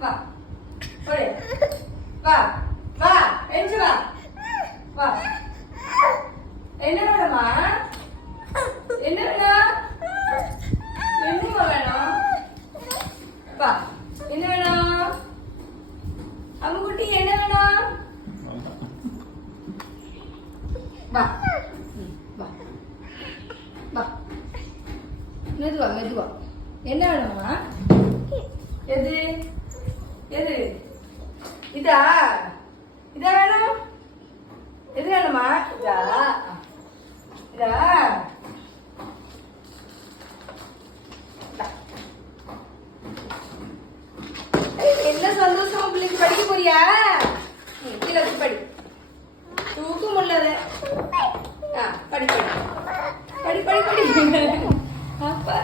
வா போடு வா வா எழுந்து வா வா என்ன வேணுமா என்ன வேணும் என்னமா வேணும் வா என்ன வேணும் அம்முக்குட்டி என்ன வேணும் வா வா வா மெதுவா மெதுவா என்ன வேணுமா எது எது இதா இதா வேணும் எது வேணுமா இதா இதா என்ன சந்தோஷமா பிள்ளைக்கு படிக்க போறியா கீழே வச்சு படி தூக்கம் உள்ளது படி படி படி படி படி அப்பா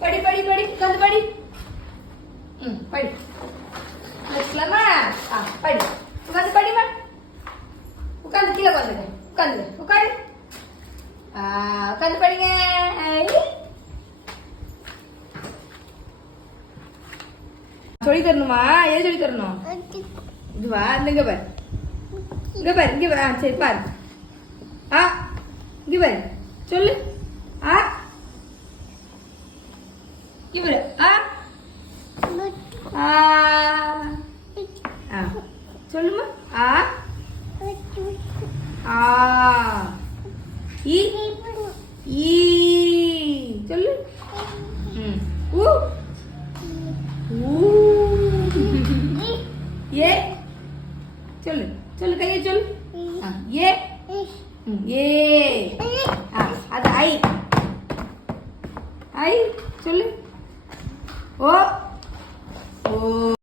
படி படி படி உட்காந்து படி படி வச்சுக்கலாமா படி உட்காந்து படிமா உட்காந்து கீழே உட்காந்துங்க உட்காந்து உட்காரு உட்காந்து படிங்க சொல்லி தரணுமா எது சொல்லி தரணும் இதுவா இங்க பாரு இங்க பாரு இங்க பாரு சரி பாரு இங்க பாரு சொல்லு இவரு சொல்லுமா சொல்லு ஏ சொல்லு சொல்லு கையை சொல்லு ஏ ஏ அது ஐ ஐ சொல்லு ஓ